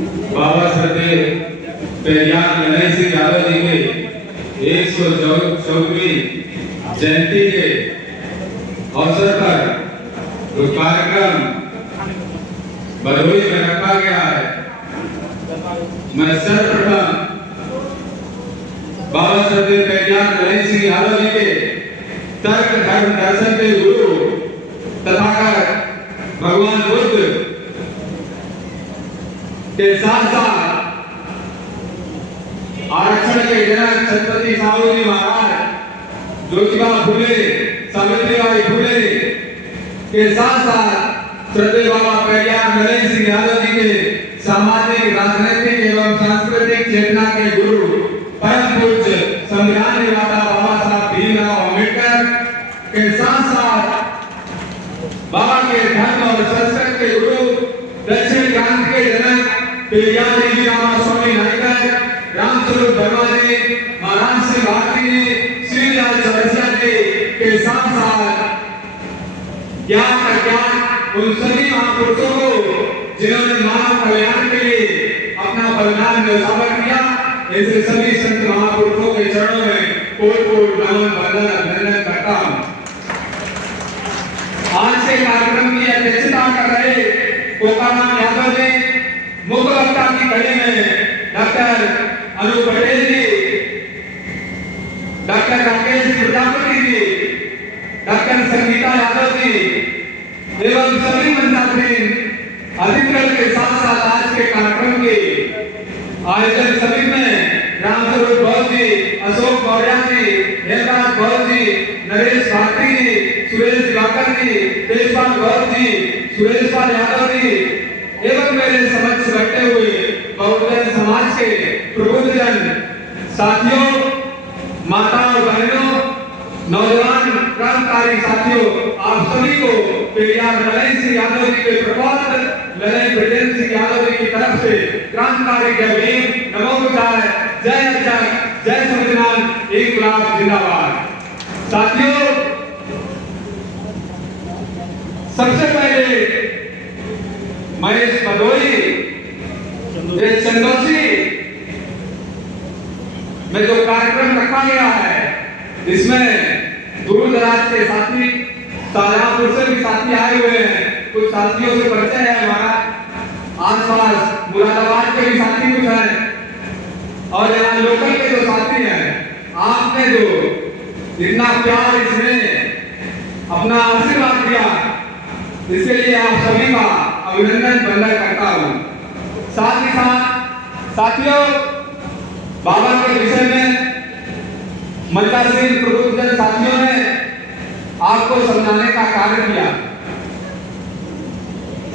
बाबा श्रद्धेय पेरियार नरेंद्र सिंह यादव जी के 114वीं जयंती के अवसर पर जो कार्यक्रम भदोही में रखा गया है, मैं सर्वप्रथम बाबा श्रद्धेय पेरियार नरेंद्र सिंह यादव जी के तर्क धर्म दर्शन के गुरु तथागत भगवान बुद्ध के साथ साथ आरक्षण के जनक छत्रपति साहूजी महाराज, ज्योतिबा फुले, सावित्रीबाई फुले के साथ साथ श्रद्धेय बाबा पेरियार नरेंद्र सिंह यादव जी के सामाजिक, राजनीतिक एवं सांस्कृतिक चेतना के गुरु परम पूज्य संविधान निर्माता बाबा साहब भीमराव अम्बेडकर के साथ साथ बाबा के धर्म और संस्कृत के गुरु दक्षिण क्रांति के जनक पेरियार जी रामास्वामी नायकर, रामस्वरूप वर्मा जी, महाराज सिंह भारती जी, श्रीलाल चौरसिया जी के साथ साथ ज्ञान अज्ञान उन सभी महापुरुषों को जिन्होंने मानव कल्याण के लिए अपना बलिदान न्यौछावर किया, ऐसे सभी संत महापुरुषों के चरणों में कोट-कोट नमन वंदन अभिनंदन करता हूँ। आज के कार्यक्रम की अध्यक्षता कर रहे कोकाराम यादव जी, मुख्य वक्ता की कड़ी में डॉक्टर अनु पटेल जी, डॉक्टर राकेश प्रजापति जी, डॉक्टर संगीता यादव जी एवं सभी मंत्रालय अधिकारी के साथ साथ आज के कार्यक्रम के आयोजन सभी में रामस्वरूप गौर जी, अशोक गौड़िया जी, हेमराज गौर जी, नरेश भारती जी, सुरेश दिवाकर जी, तेजपाल गौर जी, सुरेश पाल यादव जी एवं मेरे समक्ष बैठे हुए बहुजन समाज के प्रबुद्धजन साथियों, माता और बहनों, नौजवान क्रांतिकारी साथियों, आप सभी को पेरियार नरेंद्र सिंह यादव जी के प्रपौत्र नरेंद्र सिंह यादव जी की तरफ से क्रांतिकारी जय भीम, नमो बुद्धाय, जय अध्यक्ष, जय संविधान, इंकलाब जिंदाबाद। साथियों, सबसे पहले महेश भदोही चंदौसी में जो कार्यक्रम रखा गया है, इसमें दूर दराज के साथी, शाहजहांपुर से भी साथी आए हुए हैं, कुछ साथियों से परिचय है हमारा, आसपास मुरादाबाद के भी साथी कुछ हैं और यहाँ लोकल के जो साथी हैं, आपने जो इतना प्यार इसमें अपना आशीर्वाद दिया, इसके लिए आप सभी का अभिनंदन वंदन करता हूँ। साथ ही साथ साथियों, बाबा के विषय में मंचासीन प्रबुद्धजन साथियों ने आपको समझाने का कार्य किया।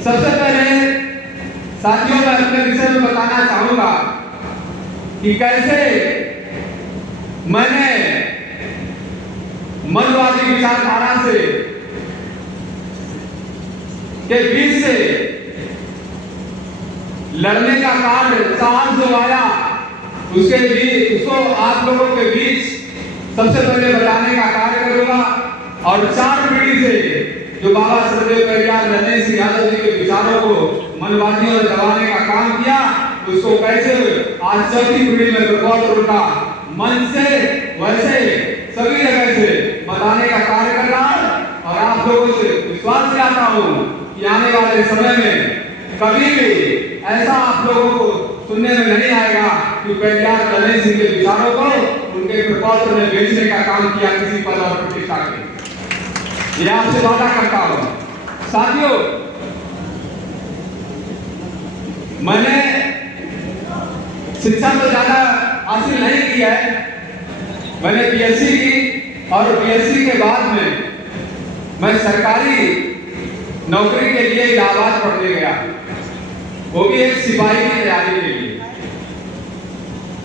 सबसे पहले साथियों, मैं अपने विषय में बताना चाहूंगा कि कैसे मैंने मनवादी विचारधारा से के बीच से लड़ने का कार्य साहस जो आया, उसके बीच उसको आप लोगों के बीच सबसे पहले बताने का कार्य करूंगा और 4 पीढ़ी से जो बाबा श्रद्धेय पेरियार नरेंद्र सिंह यादव जी के विचारों को मनवादियों ने दबाने का काम किया, उसको कैसे आज 4वीं पीढ़ी में प्रबोध उनका मन से वैसे सभी जगह से बताने का कार्य कर रहा है और आप लोगों से विश्वास दिलाता हूँ कि आने वाले समय में कभी भी ऐसा आप लोगों को सुनने में नहीं आएगा कि पेरियार नरेंद्र सिंह के विचारों को उनके प्रपौत्र ने बेचने का काम किया किसी पद और प्रतिष्ठा के। ये आपसे वादा करता हूँ। साथियों, मैंने शिक्षा तो ज्यादा हासिल नहीं की है, मैंने बीएससी की और बीएससी के बाद में मैं सरकारी नौकरी के लिए इलाहाबाद पढ़ने गया, वो भी एक सिपाही की तैयारी के लिए।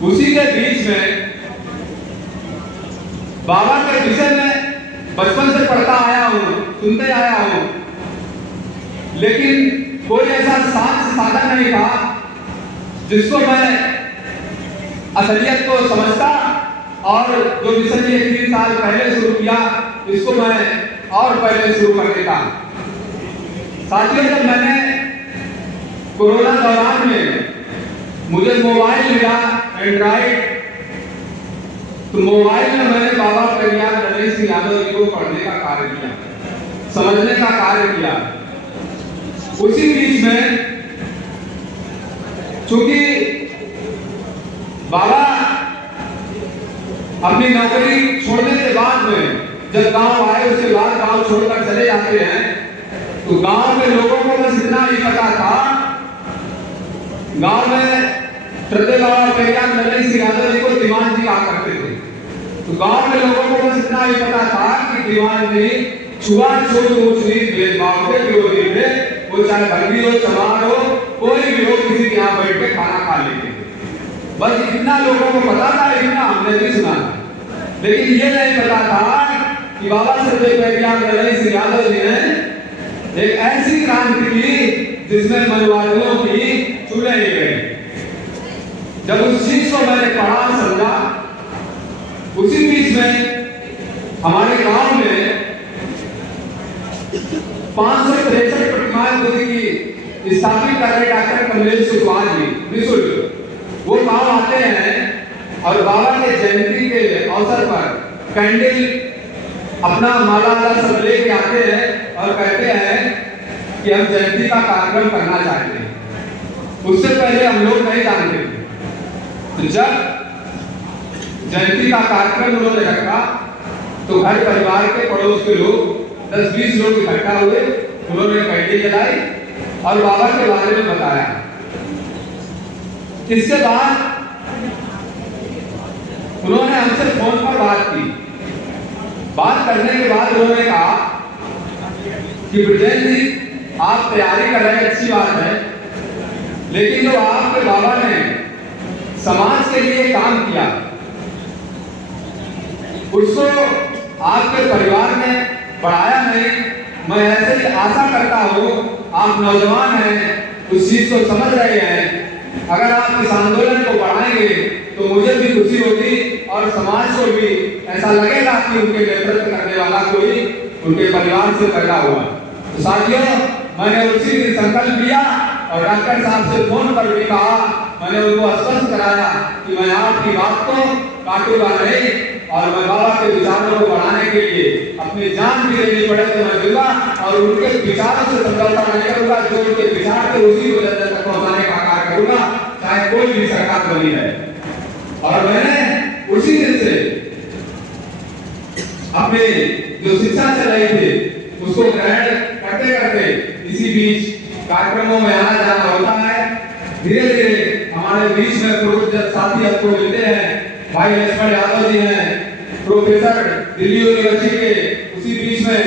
उसी के बीच में बाबा के विषय में बचपन से पढ़ता आया हूँ, सुनते आया हूँ, लेकिन कोई ऐसा साधन नहीं था जिसको मैं असलियत को समझता और जो मिशन ये 3 साल पहले शुरू किया, इसको मैं और पहले शुरू कर देता। साथियों, जब मैंने कोरोना दौरान में मुझे मोबाइल मिला एंड्रॉइड, तो मोबाइल में मैंने बाबा पेरियार नरेश सिंह यादव जी को पढ़ने का कार्य किया, समझने का कार्य किया। उसी बीच में चूंकि बाबा अपनी नौकरी छोड़ने के बाद में जब गांव आए, उसके बाद गांव छोड़कर चले जाते हैं, तो गांव के लोगों को बस इतना ही पता था, गांव में श्रद्धेय बाबा पेरियार नरेश सिंह यादव जी को दीवान जी कहा करते थे। तो गांव के लोगों को बस इतना ही पता था कि दीवान जी छुआछूत ऊंच नीच भेदभाव के विरोधी थे। वो चाहे भंगी हो, चमार हो, कोई भी हो, किसी के यहाँ बैठ के खाना खा लेते थे। बस इतना लोगों को पता था, इतना हमने भी सुना। लेकिन ये नहीं पता था कि बाबा श्रद्धेय पेरियार नरेश सिंह यादव जी ने एक ऐसी क्रांति की जिसमें मनुवादियों की चूल्हे ले गई। जब उस चीज को मैंने पढ़ा, समझा, उसी बीच में हमारे गांव में 563 प्रतिमाएं बुद्ध की स्थापित कर रहे डॉक्टर कमलेश कुशवाहा जी निःशुल्क। वो गांव आते हैं और बाबा के जयंती के अवसर पर कैंडल अपना माला सब लेके आते हैं और कहते हैं कि हम जयंती का कार्यक्रम करना चाहते हैं। उससे पहले हम लोग नहीं जानते थे। तो जब जयंती का कार्यक्रम उन्होंने रखा तो घर परिवार के पड़ोस के लोग 10-20 लोग इकट्ठा हुए, उन्होंने कैंडल जलाई और बाबा के बारे में बताया। इसके बाद उन्होंने हमसे फोन पर बात की। बात करने के बाद उन्होंने कहा कि ब्रजेश जी, आप तैयारी कर रहे हैं, अच्छी बात है, लेकिन जो आपके बाबा ने समाज के लिए काम किया उसको आपके परिवार ने बढ़ाया नहीं। मैं ऐसे ही आशा करता हूँ, आप नौजवान हैं, उस चीज को समझ रहे हैं, अगर आप इस आंदोलन को बढ़ाएंगे तो मुझे भी खुशी होगी और समाज को भी ऐसा लगेगा कि उनके नेतृत्व करने वाला कोई उनके परिवार से पैदा हुआ। तो साथियों, मैंने उसी दिन संकल्प लिया और डॉक्टर साहब से फोन पर भी कहा, मैंने उनको आश्वस्त कराया कि मैं आपकी बात को काटूंगा नहीं और मैं बाबा के विचारों को बढ़ाने के लिए अपनी जान भी देनी पड़े तो मैं दूंगा और उनके विचारों से समझौता नहीं करूंगा। जो उनके विचार थे उसी को जनता तक पहुंचाने का कार्य करूंगा, चाहे कोई भी सरकार बनी है। और मैंने उसी दिन से अपने जो शिक्षा चल रही थी उसको ग्रहण करते करते इसी बीच कार्यक्रमों में आना जाना होता है। धीरे धीरे हमारे बीच में पूर्व साथी आपको मिलते हैं। भाई लक्ष्मण यादव जी हैं, प्रोफेसर दिल्ली यूनिवर्सिटी के। उसी बीच में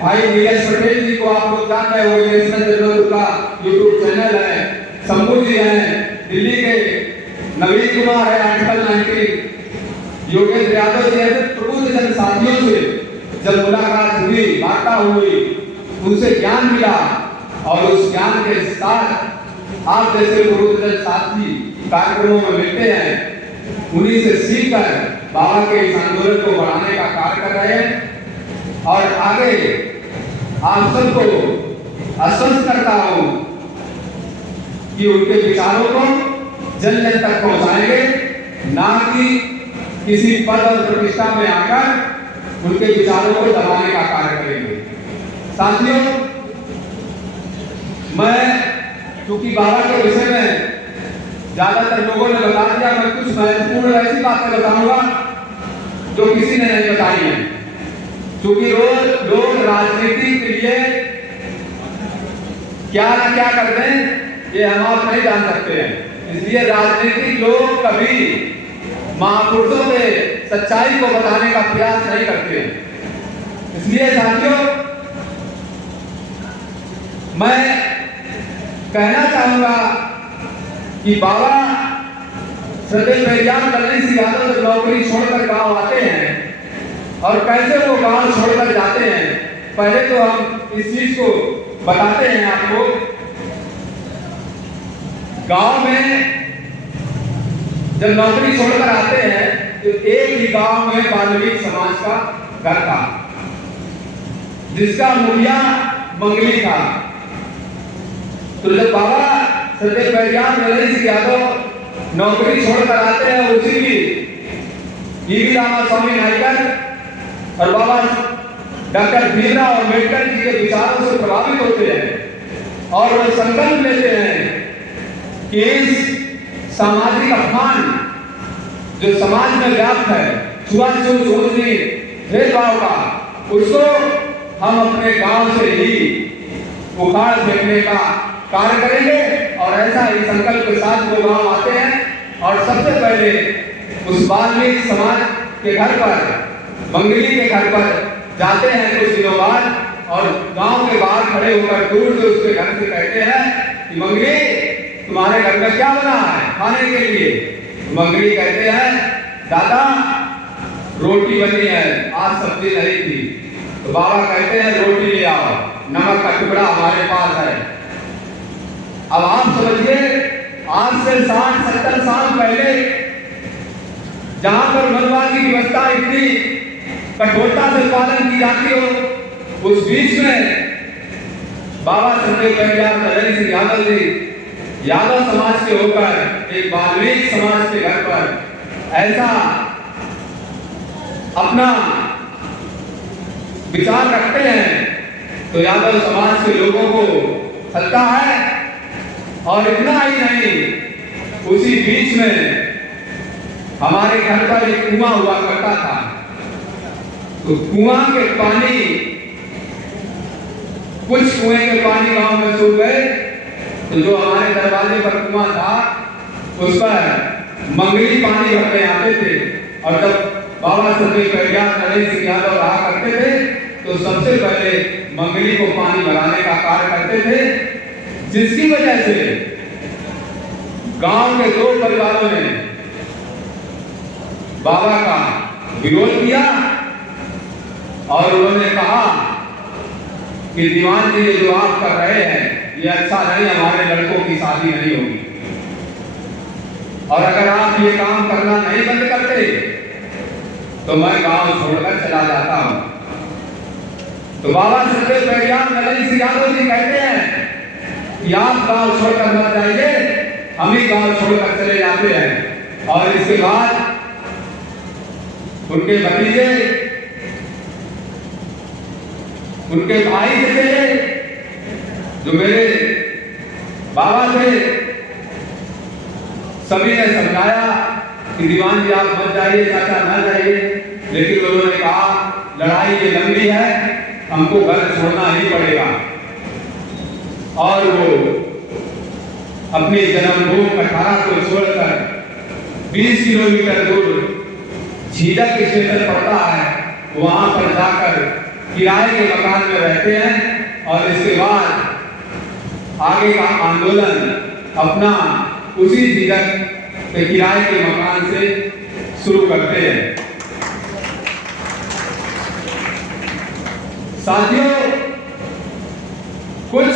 भाई नीरज पटेल जी को आप लोग जानते हैं, वो नेशनल जर्नल का यूट्यूब चैनल है। शंभू जी हैं दिल्ली के, नवीन कुमार है आर्टिकल 19, योगेंद्र यादव जी हैं। प्रबुद्ध जन साथियों से जब मुलाकात हुई, वार्ता हुई, उनसे ज्ञान मिला और उस ज्ञान के साथ आप जैसे प्रबुद्ध जन साथी कार्यक्रमों में मिलते हैं, उन्हीं से सीखकर बाबा के इस आंदोलन को बढ़ाने का कार्य कर रहे हैं। और आगे आप सबको आश्वस्त करता हूं कि उनके विचारों को जन जन तक पहुंचाएंगे, ना कि किसी पद और प्रतिष्ठा में आकर उनके विचारों को दबाने का कार्य करेंगे। साथियों, मैं चूंकि बाबा के विषय में ज्यादातर लोगों ने बता दिया, मैं कुछ महत्वपूर्ण ऐसी बातें बताऊंगा जो किसी ने नहीं बताई है। क्योंकि रोज लोग राजनीति के लिए क्या ना क्या करते हैं ये हम आप नहीं जान सकते हैं। इसलिए राजनीतिक लोग कभी महापुरुषों के सच्चाई को बताने का प्रयास नहीं करते हैं। इसलिए साथियों, मैं कहना चाहूंगा कि बाबा श्रद्धेय पेरियार नरेश सिंह यादव जब नौकरी छोड़कर गांव आते हैं और कैसे वो गांव छोड़कर जाते हैं, पहले तो हम इस चीज को बताते हैं आपको। गांव में जब नौकरी छोड़कर आते हैं तो एक ही गांव में वाल्मीकि समाज का घर था जिसका मुखिया मंगली था। तो जब बाबा श्रद्धेय पेरियार नरेश सिंह यादव नौकरी छोड़कर आते हैं उसी की ईवी रामास्वामी नायकर और बाबा डॉक्टर भीमराव अम्बेडकर जी के विचारों से प्रभावित होते हैं और वो संकल्प लेते हैं कि इस सामाजिक अपमान जो समाज में व्याप्त है, छुआछूत सोचने भेदभाव का, उसको हम अपने गांव से ही उखाड़ फेंकने का कार्य करेंगे। और ऐसा ही संकल्प के साथ वो गांव आते हैं और सबसे पहले उस वाल्मीकि समाज के घर पर, मंगली के घर पर जाते हैं कुछ दिनों बाद और गांव के बाहर खड़े होकर दूर से उसके घर से कहते हैं कि मंगली, तुम्हारे घर में क्या बना है खाने के लिए? मंगली कहते हैं, दादा रोटी बनी है, आज सब्जी नहीं थी। तो बाबा कहते हैं रोटी ले आओ, नमक का टुकड़ा हमारे पास है। अब आप समझिए, आज से 60-70 साल पहले जहां पर मनवाद की व्यवस्था इतनी कठोरता से पालन की जाती हो, उस बीच में बाबा संजय पेरियार नरेंद्र सिंह यादव जी यादव समाज के होकर एक वाल्मीकि समाज के घर पर ऐसा अपना विचार रखते हैं तो यादव समाज के लोगों को खलता है। और इतना ही नहीं, उसी बीच में हमारे घर पर एक कुआं हुआ करता था, तो कुआं के पानी, कुछ कुएं के पानी गांव में सूख गए, तो जो हमारे दरवाजे पर कुआं था उस पर मंगली पानी भरने आते थे। और जब बाबा संजय पेरियार नरेंद्र सिंह यादव रहा करते थे तो सबसे पहले मंगली को पानी भराने का कार्य करते थे, जिसकी वजह से गांव के 2 परिवारों ने बाबा का विरोध किया और उन्होंने कहा कि दीवान जी ये जो आप कर रहे हैं ये अच्छा नहीं, हमारे लड़कों की शादी नहीं होगी, और अगर आप ये काम करना नहीं बंद करते तो मैं गांव छोड़कर चला जाता हूं। तो बाबा संजय पेरियार नरेंद्र सिंह यादव जी कहते हैं कि आप गांव छोड़कर मत जाइए, हम ही गांव छोड़कर चले जाते हैं। और इसके बाद उनके भतीजे, उनके भाई थे जो मेरे बाबा थे, सभी ने समझाया कि दीवान जी आप मत जाइए, चाचा ना जाइए, लेकिन उन्होंने कहा लड़ाई ये लंबी है, हमको घर छोड़ना ही पड़ेगा। और वो अपनी जन्मभूमि कठारा को छोड़कर 20 किलोमीटर दूर झीलक स्टेशन पड़ता है, वहां पर जाकर किराए के मकान में रहते हैं। और इसके बाद आगे का आंदोलन अपना उसी झीलक के किराए के मकान से शुरू करते हैं। साथियों, कुछ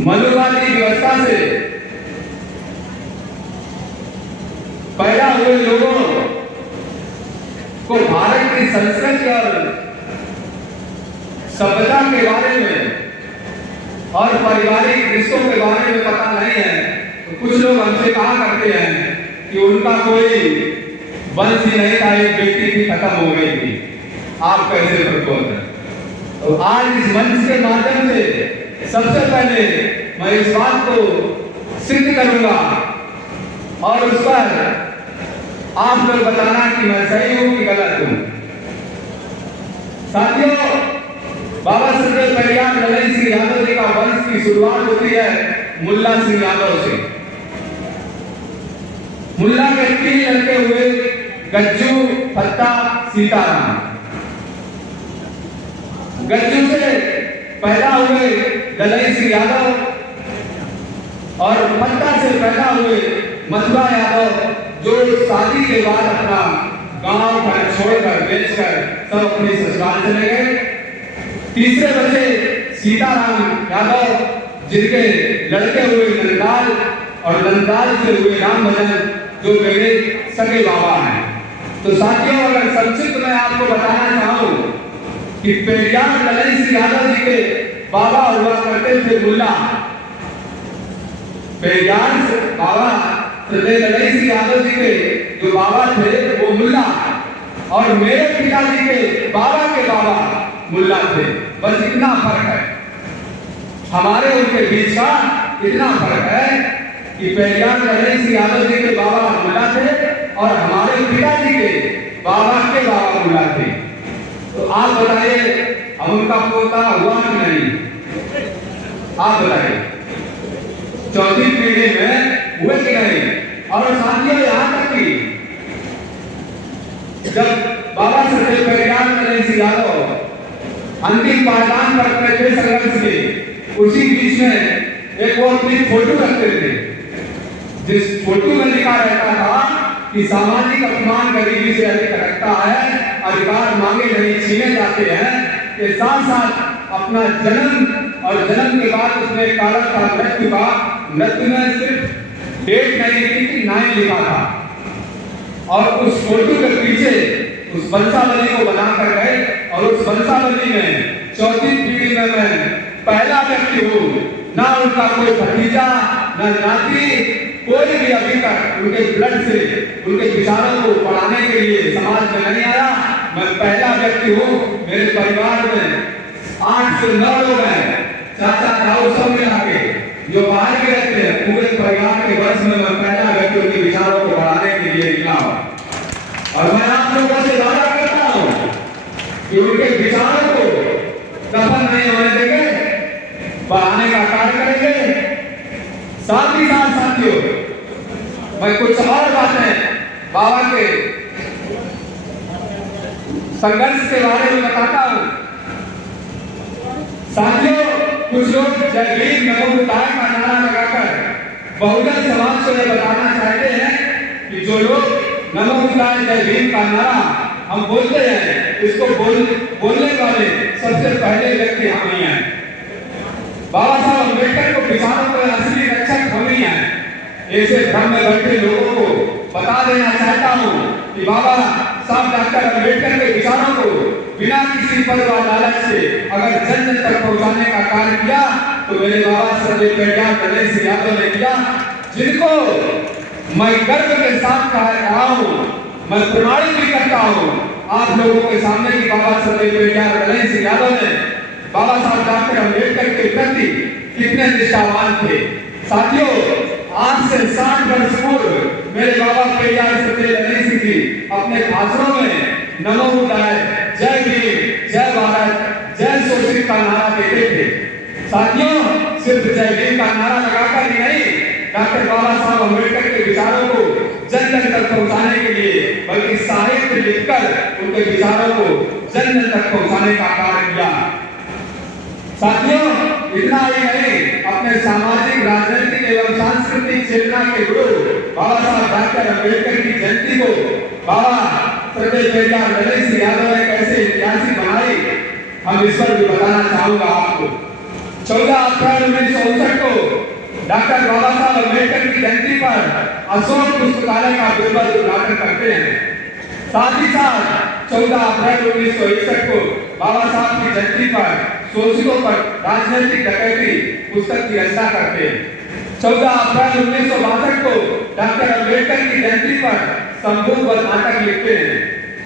मनुवादी व्यवस्था से पैदा हुए लोगों को भारत की संस्कृति और सभ्यता के बारे में और पारिवारिक रिश्तों के बारे में पता नहीं है। तो कुछ लोग हमसे कहा करते हैं कि उनका कोई वंश ही नहीं था, एक बेटी थी, खत्म हो गई थी, आप कैसे प्रकोप हैं? तो आज इस मंच के माध्यम से सबसे पहले मैं इस बात को सिद्ध करूंगा और उस पर आप लोग बताना कि मैं सही हूं कि गलत हूं। साथियों, बाबा संजय पेरियार नरेंद्र सिंह यादव जी का वंश की शुरुआत होती है मुल्ला सिंह यादव से। मुल्ला के 3 लड़के हुए, गज्जू, फत्ता, सीताराम। गज्जू से पैदा हुए दलई सिंह यादव और फत्ता से पैदा हुए मथुरा यादव, जो शादी के बाद अपना गांव घर छोड़कर बेचकर सब अपने ससुराल चले गए। तीसरे बच्चे सीताराम यादव, जिनके लड़के हुए नंदलाल और नंदलाल से हुए राम भजन, जो मेरे सगे बाबा हैं। तो साथियों, अगर संक्षिप्त में आपको बताना चाहूं कि पेरियार नरेंद्र सिंह यादव जी के बाबा हुआ करते थे मुल्ला, पेरियार से बाबा श्रद्धेय लड़ई सिंह यादव जी के जो बाबा थे वो मुल्ला, और मेरे पिताजी के बाबा मुल्ला थे। बस इतना फर्क है, हमारे उनके बीच का इतना फर्क है कि पेरियार लड़ई सिंह यादव जी के बाबा मुल्ला थे और हमारे पिताजी के बाबा मुल्ला थे। तो आप बताइए हम उनका पोता हुआ कि नहीं? आप बताइए चौथी पीढ़ी में हुए कि नहीं? और साथियों यहाँ तक कि जब बाबा श्रद्धेय पेरियार लड़ई सिंह यादव अंतिम पायदान पर खड़े थे संघर्ष के, उसी बीच में एक वो अपनी फोटो रखते थे जिस फोटो में लिखा रहता था कि सामाजिक अपमान गरीबी से अधिक रखता है, अधिकार मांगे नहीं छीने जाते हैं। के साथ साथ अपना जन्म और जन्म के बाद उसने काला था मृत्यु में सिर्फ डेट नहीं लिखी थी, 9 लिखा था। और उस फोटो के पीछे उस बंसावली को बनाकर गए और उस बंसावली में चौथी पीढ़ी में मैं पहला व्यक्ति हूँ, ना उनका कोई भतीजा ना नाती, कोई भी अभी तक उनके ब्लड से उनके विचारों को पढ़ाने के लिए समाज में नहीं आया। मैं पहला व्यक्ति हूँ। मेरे परिवार में 8 से 9 लोग हैं, चाचा ताऊ सब मिला के जो बाहर के रहते हैं, पूरे परिवार के वर्ष में मैं पहला व्यक्ति उनके विचारों को पढ़ाने के लिए निकला हूँ। और मैं आप लोगों से वादा करता हूँ कि उनके विचारों को दफन नहीं होने देंगे, बढ़ाने का कार्य करेंगे। साथ ही साथ साथियों मैं कुछ और बातें बाबा के संघर्ष के बारे में बताता हूँ। साथियों कुछ लोग जय भीम नमो बुद्धाय का नारा लगाकर बहुजन समाज को यह बताना चाहते हैं कि जो लोग नमो बुद्धाय जय भीम का नारा हम बोलते हैं, इसको बोलने वाले सबसे पहले व्यक्ति हम ही हैं। बाबा साहब अम्बेडकर को विचारों का असली रक्षक हम ही हैं। ऐसे भ्रम में बैठे लोगों को बता देना चाहता हूँ कि बाबा साहब डॉक्टर अम्बेडकर के विचारों को बिना किसी पद व लालच से अगर जन जन तक पहुँचाने का कार्य किया तो मेरे बाबा श्रद्धेय पेरियार लड़ई सिंह यादव ने किया, जिनको मैं गर्व के साथ कह रहा हूँ, मैं प्रमाणित भी करता हूँ आप लोगों के सामने कि बाबा श्रद्धेय पेरियार लड़ई सिंह यादव ने बाबा साहब डॉक्टर अम्बेडकर के प्रति कितने निष्ठावान थे। साथियों आज से 60 वर्ष पूर्व मेरे बाबा पेरियार श्रद्धेय लड़ई सिंह जी अपने भाषणों में नमो बुद्धाय, जय भीम, जय भारत, जय शोषित का नारा देते थे। साथियों सिर्फ जय भीम का नारा लगाकर ही नहीं, डॉक्टर बाबा साहब अम्बेडकर के विचारों को जन जन तक पहुंचाने के लिए बल्कि साहित्य लिखकर उनके विचारों को जन जन तक पहुंचाने का कार्य किया। साथियों इतना ही नहीं, अपने सामाजिक राजनीतिक एवं सांस्कृतिक चेतना के गुरु बाबा साहब डॉक्टर अम्बेडकर की जयंती को बाबा श्रद्धेय पेरियार लड़ई सिंह यादव ने कैसे ऐतिहासिक बनाई, हम इस पर भी बताना चाहूंगा आपको। 14 अप्रैल 1959 को डॉक्टर बाबा साहब अम्बेडकर की जयंती पर अशोक पुस्तकालय का बिल्कुल उद्घाटन करते हैं। साथ ही साथ 14 अप्रैल 1961 को बाबा साहब की जयंती पर शोषितों पर राजनीतिक डकैती पुस्तक की रचना करते हैं। 14 अप्रैल 1962 को डॉक्टर अम्बेडकर की जयंती पर संबोधन नाटक लिखते हैं।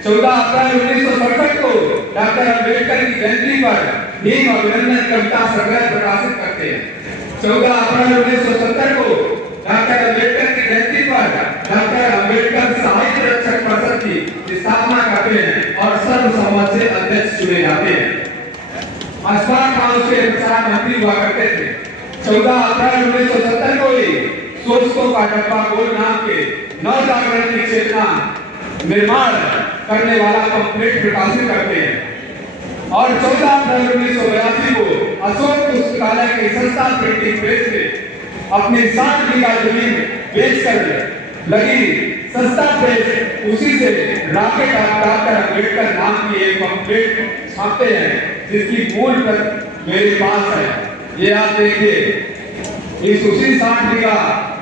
14 अप्रैल 1967 को डॉक्टर अम्बेडकर की जयंती पर भीम अभिनंदन कविता संग्रह प्रकाशित करते हैं। 14 अप्रैल 1970 को डॉक्टर अम्बेडकर की जयंती पर डॉक्टर अम्बेडकर साहित्य रक्षक परिषद की स्थापना करते हैं और सर्वसम्मत से अध्यक्ष चुने जाते हैं। अस्पताल काउंसिल के प्रचार मंत्री हुआ करते थे। 14 अप्रैल 1970 को ही शोषकों का डब्बा गोल नाम के नव जागरण की चेतना निर्माण करने वाला पंपलेट प्रकाशित करते हैं और 14 अप्रैल 1982 को अशोक पुस्तकालय के सस्ता प्रिंटिंग प्रेस में अपनी 60 बीघा जमीन बेचकर लगी सस्ता प्रेस उसी से रॉकेट डॉक्टर अम्बेडकर नाम की एक पंपलेट छापते हैं जिसकी मूल प्रत मेरे पास है। ये आप देखिए, इस उसी 60 बीघा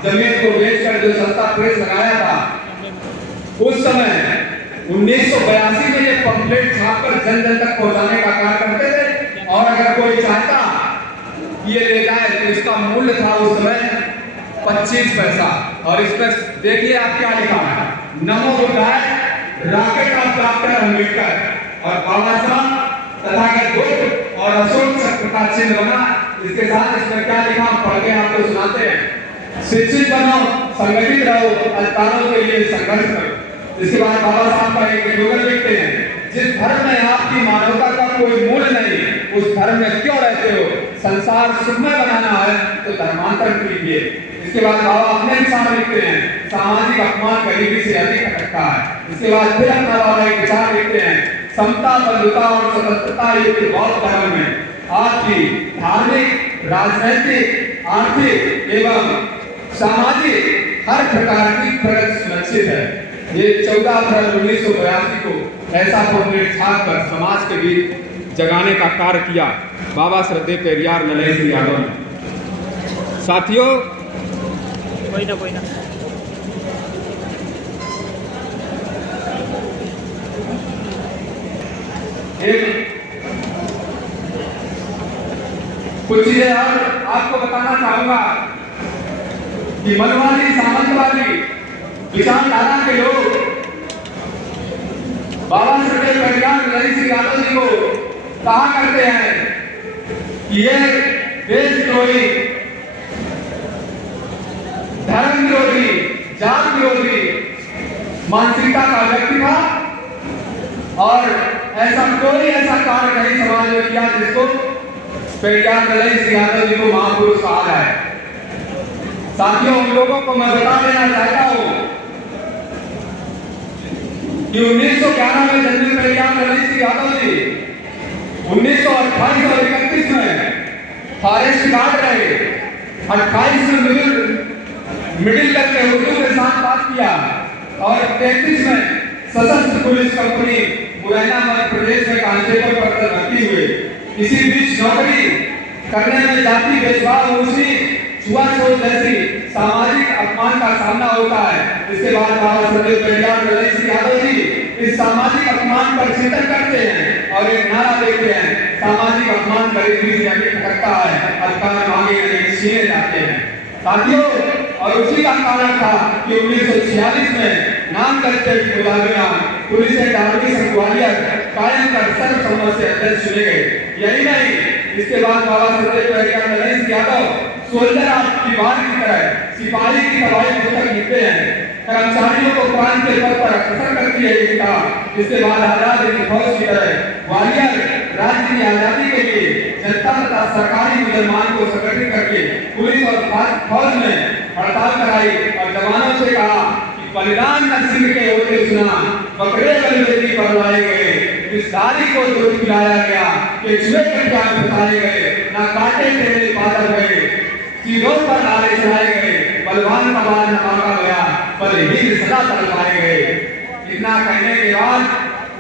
जमीन को बेचकर जो सस्ता प्रेस लगाया था, उस समय 1982 में ये पंपलेट छापकर जन जन तक पहुंचाने का कार्य करते थे और अगर कोई चाहता ये ले जाए तो इसका मूल्य था उस समय 25 पैसा। और इस पर देखिए आप क्या लिखा है, नमो बुद्धाय, रॉकेट ऑफ डॉक्टर अम्बेडकर। और बाबा साहब तथागत बुद्ध और अशोक चक्र का चिन्ह बना। इसके साथ इसमें क्या लिखा पढ़ के आपको सुनाते हैं। शिक्षित बनो, संगठित रहो, अधिकारों के लिए संघर्ष करो। इसके बाद बाबा साहब का एक स्लोगन लिखते हैं, जिस धर्म में आपकी मानवता का कोई मूल्य नहीं, उस धर्म में क्यों रहते हो? संसार सुखमय बनाना है तो धर्मांतरण कीजिए। इसके बाद बाबा अपने विचार लिखते हैं, सामाजिक अपमान गरीबी से अधिक खटकता है। इसके बाद फिर अपना बाबा एक विचार लिखते हैं, समता, बंधुता और स्वतंत्रता युक्त बौद्ध धर्म में आपकी धार्मिक, राजनैतिक, आर्थिक एवं सामाजिक हर प्रकार की प्रगति सुनिश्चित है। ये 14 अप्रैल 1982 को ऐसा पॉम्पलेट छापकर समाज के बीच जगाने का कार्य किया बाबा श्रद्धेय पेरियार नरहरि सिंह यादव ने। साथियों, कोई ना कुछ चीजें और आपको बताना चाहूंगा कि मनवादी, सामंतवादी विचारधारा के लोग बाबा श्रद्धेय पेरियार नरहरि सिंह यादव जी को कहा करते हैं कि ये देशद्रोही, धर्म विरोधी, जात विरोधी मानसिकता का व्यक्ति था और ऐसा कोई ऐसा कार्य नहीं समाज में किया जिसको पेरियार नरहरि सिंह यादव जी को महापुरुष कहा जाए। साथियों, उन लोगों को मैं बता देना चाहता हूं कि 1911 में जन्मे पेरियार नरहरि सिंह यादव जी 1928 और 31 में फॉरेस्ट गार्ड रहे। 28 में मिडिल करके उर्दू के साथ बात किया और 33 में सशस्त्र पुलिस कंपनी मुरैना मध्य प्रदेश में कांस्टेबल पद पर भर्ती हुए। इसी बीच नौकरी करने में जाति भेदभाव, छुआछूत जैसी सामाजिक अपमान का सामना होता है। इसके बाद बाबा श्रद्धेय पेरियार नरहरि सिंह यादव जी इस सामाजिक अपमान पर चिंतन करते हैं और एक नारा देते हैं, सामाजिक अपमान गरीबी से अधिक खटकता है, अधिकार मांगे नहीं छीने जाते हैं। साथियों, और उसी का कारण था कि 1946 में नाम करते पुलिस अकादमी से ग्वालियर कायम कर सर्वसम्मत से अध्यक्ष चुने गए। यही नहीं, इसके बाद बाबा श्रद्धेय पेरियार नरहरि सिंह यादव सोल्जर ऑफ दीवार की तरह सिपाही की तबाही पुस्तक लिखते हैं। कर्मचारियों को कुरान के पद पर अग्रसर करती है ये किताब। इसके बाद आजाद हिंद फौज की तरह ग्वालियर राज्य की आजादी के लिए जनता तथा सरकारी मुसलमान को संगठित करके पुलिस और फौज में हड़ताल कराई और जवानों से कहा कि बलिदान न सिंह के होते सुना, बकरे बलिवेदी पर लाए गए, इस दारी को दूध पिलाया गया कि छुए के प्यार बताए गए, ना काटे तेरे बादल गए, सीधों पर नारे चढ़ाए गए, बलवान का बाल न मांगा गया, पर हीर सदा तलवाए गए। इतना कहने के बाद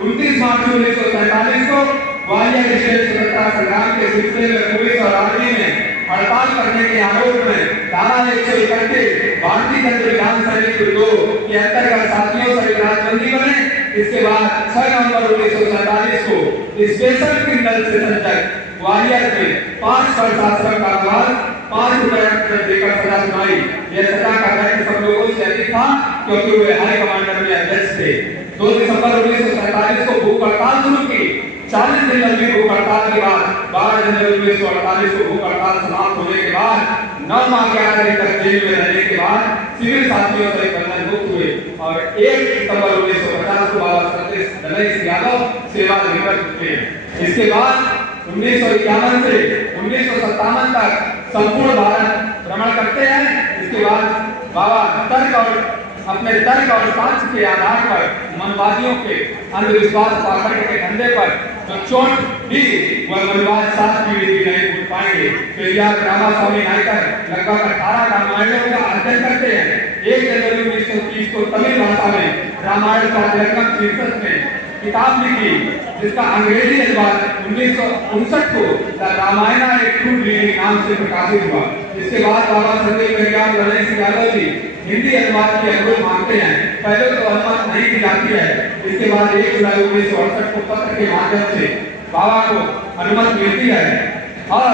29 मार्च 1947 को ग्वालियर स्टेट स्वतंत्रता संग्राम के सिलसिले में पुलिस और आर्मी ने हड़ताल करने के आरोप में धारा 131 भारतीय दंड विधान समिति 2 के अंतर्गत साथियों सहित राजबंदी बने। इसके बाद 6 नवंबर 1947 को स्पेशल क्रिमिनल सेशन तक ग्वालियर में 5 वर्ष आश्रम कारावास 5 रुपए देकर सजा सुनाई। यह सजा का दंड सब लोगों से अधिक था क्योंकि वे हाई कमांडर में अध्यक्ष थे। 2 दिसंबर 1947 को भूख हड़ताल शुरू की। 40 दिन लंबी भूख हड़ताल के बाद 12 जनवरी 1948 को भूख हड़ताल समाप्त होने के बाद 9 माह 11 दिन तक जेल में रहने के बाद सिविल साथियों से बंधन मुक्त हुए और 1 सितंबर 1950 को बाबा श्रद्धेय नरहरि सिंह यादव सेवानिवृत्त हुए। इसके बाद 1951 से 1957 तक संपूर्ण भारत भ्रमण करते हैं। इसके बाद बाबा अपने तर्क और साक्ष्य के आधार पर मनवादियों के अंधविश्वास पाखंड के धंधे पर जो चोट दी वह मनवाद 7 पीढ़ी भी नहीं भूल पाएंगे। पेरियार रामास्वामी नायकर लगभग 18 रामायणों का अध्ययन करते हैं। 1 जनवरी 1930 को तमिल भाषा में रामायण का अध्ययन शीर्षक में किताब लिखी जिसका अंग्रेजी अनुवाद 1959 को द रामायण एक ट्रू रीडिंग नाम से प्रकाशित हुआ। इसके बाद बाबा श्रद्धेय पेरियार नरहरि सिंह यादव जी हिंदी अनुवाद की अनुरोध मांगते हैं। पहले तो अनुमति नहीं दी जाती है। इसके बाद 1 जुलाई 1968 को पत्र के माध्यम से बाबा को अनुमति मिलती है और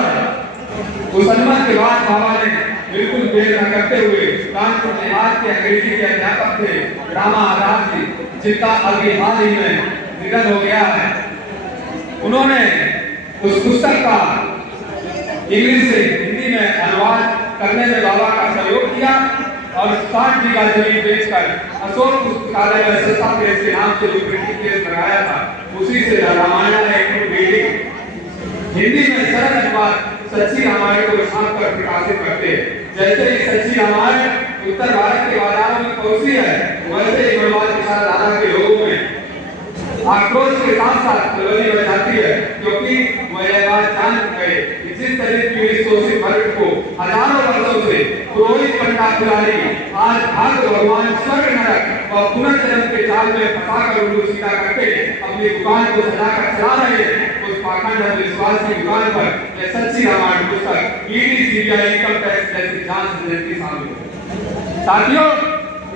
उस अनुमति के बाद बाबा ने बिल्कुल देर न करते हुए कानपुर देहात के अंग्रेजी के अध्यापक थे रामा आजाद जी, जिनका अभी हाल ही में निधन हो गया है। उन्होंने उस पुस्तक का इंग्लिश से हिंदी में अनुवाद करने में बाबा का सहयोग किया और 60 बीघा जमीन बेचकर अशोक पुस्तकालय में सस्ता प्रेस के नाम से जो प्रिंटिंग प्रेस लगाया था, उसी से रामायण हिंदी में सरल अनुवाद सच्ची रामायण को छाप कर प्रकाशित करते हैं। जैसे ही सच्ची रामायण उत्तर भारत के बाजारों में पहुंची है, वैसे ही बलवान विचारधारा के लोगों में आक्रोश के साथ साथ प्रबली बन जाती है, क्योंकि वह यह बात जान गए कि जिस तरह की इस शोषित वर्ग को हजारों वर्षों से पुरोहित पंडा पुजारी आज भाग्य भगवान स्वर्ग नरक और पुनर्जन्म के जाल में फंसाकर उनको सीधा करके अपनी दुकान को सजाकर चला रहे हैं, उस पाखंड और विश्वास की दुकान पर यह सच्ची रामायण पुस्तक ईडी सीबीआई इनकम टैक्स जैसी जांच एजेंसी शामिल है। साथियों,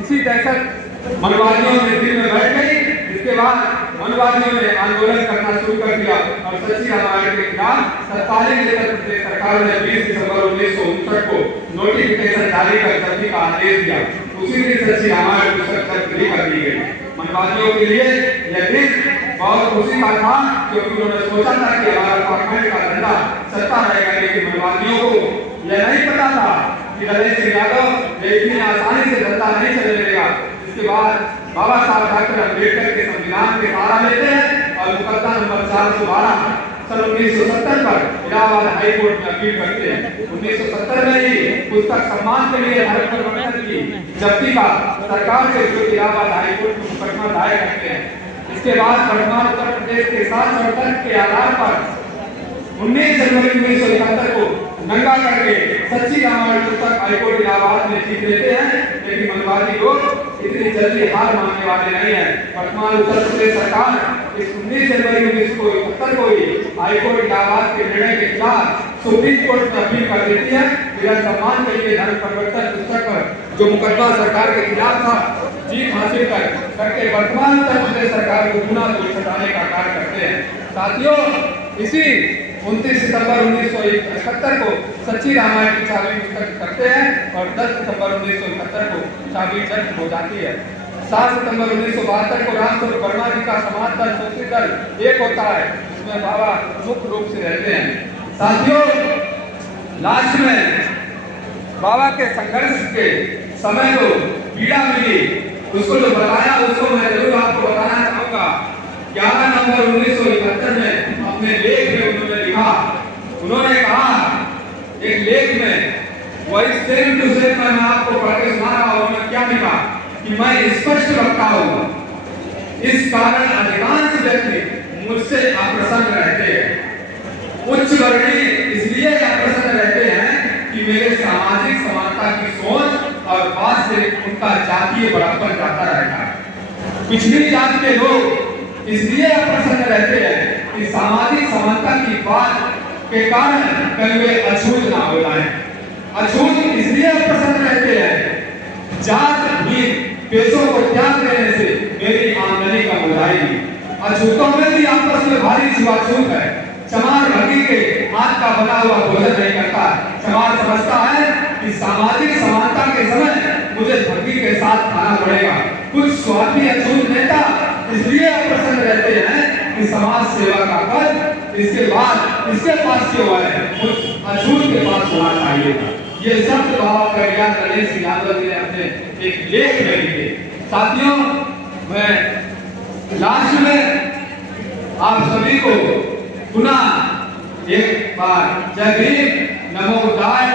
इसी दहशत मनवादियों ने दिल में बैठ गई। इसके बाद मनवादियों ने आंदोलन करना शुरू कर दिया और सच्ची रामायण के खिलाफ तत्कालीन उत्तर प्रदेश सरकार ने 20 दिसंबर 1959 को नोटिफिकेशन जारी कर जब्ती का आदेश दिया। उसी दिन सच्ची रामायण पुस्तक जब्त कर दी गई। मनवादियों के लिए यह दिन बहुत खुशी का था, क्योंकि उन्होंने सोचा था कि हमारा पाखंड का धंधा सत्ता रहेगा, लेकिन मनवादियों को यह नहीं पता था कि नरेंद्र सिंह यादव इतनी आसानी से धंधा नहीं चलने देगा। इसके बाद बाबा साहब डॉक्टर अम्बेडकर के संविधान के सहारा लेते हैं और मुकदमा नंबर 412 सन 1970 पर इलाहाबाद हाई कोर्ट में अपील करते हैं। 1970 में ही पुस्तक सम्मान के लिए भारत परिवर्तन की जब्ती का सरकार के विरुद्ध इलाहाबाद हाई कोर्ट में मुकदमा दायर करते हैं। इसके बाद वर्तमान उत्तर प्रदेश के 7 तर्क के आधार पर 19 जनवरी 1971 को नंगा करके सच्ची रामायण पुस्तक हाईकोर्ट इलाहाबाद में जीत लेते हैं। लेकिन मनवादी लोग इतनी जल्दी हार मानने वाले नहीं है। वर्तमान उत्तर प्रदेश सरकार इस 19 जनवरी 1971 को ही हाईकोर्ट इलाहाबाद के निर्णय के खिलाफ सुप्रीम कोर्ट में अपील कर देती है। फिर सम्मान के लिए धर्म परिवर्तन पुस्तक पर जो मुकदमा सरकार के खिलाफ था, जीत हासिल करके वर्तमान उत्तर प्रदेश सरकार को गुना दोष हटाने का कार्य करते हैं। साथियों, इसी 29 सितंबर 1971 को सच्ची रामायण की चाबी पुस्तक करते हैं और 10 सितंबर 1971 को चाबी जब्त हो जाती है। 7 सितंबर 1972 को रामस्वरूप वर्मा जी का समाज दल शोषित दल एक होता है, जिसमें बाबा मुख्य रूप से रहते हैं। साथियों, लास्ट में बाबा के संघर्ष के समय को पीड़ा मिली, उसको जो बताया उसको मैं जरूर आपको बताना चाहूंगा। 11 नवंबर 1971 में अपने लेख में उन्होंने लिखा, उन्होंने कहा एक लेख में, वही सेम टू सेम मैं आपको पढ़ के सुना रहा हूं। उन्होंने क्या लिखा कि मैं स्पष्ट वक्ता हूं, इस कारण अधिकांश व्यक्ति मुझसे अप्रसन्न रहते हैं। उच्च वर्णीय इसलिए अप्रसन्न रहते हैं कि मेरे सामाजिक समानता की सोच और बात से उनका जातीय बड़प्पन जाता रहता है। पिछड़ी जाति के लोग इसलिए अप्रसन्न रहते हैं कि सामाजिक समानता की बात के कारण कहीं वे अछूत ना हो जाए। अछूत इसलिए अप्रसन्न रहते हैं, जात भी पेशों को त्याग देने से मेरी आमदनी कम हो जाएगी। अछूतों में भी आपस में भारी छुआछूत है। चमार भगी के हाथ का बना हुआ भोजन नहीं करता। चमार समझता है कि सामाजिक समानता के समय मुझे भगी के साथ खाना पड़ेगा। कुछ स्वार्थी अछूत नेता इसलिए अप्रसन्न रहते हैं कि समाज सेवा का पद इसके बाद इसके पास क्यों है, कुछ अछूत के पास होना चाहिए। ये शब्द बाबा प्रज्ञान गणेश सिंह यादव जी ने अपने एक लेख में लिखे। साथियों, मैं लास्ट में आप सभी को पुनः एक बार जय भीम, नमो बुद्धाय।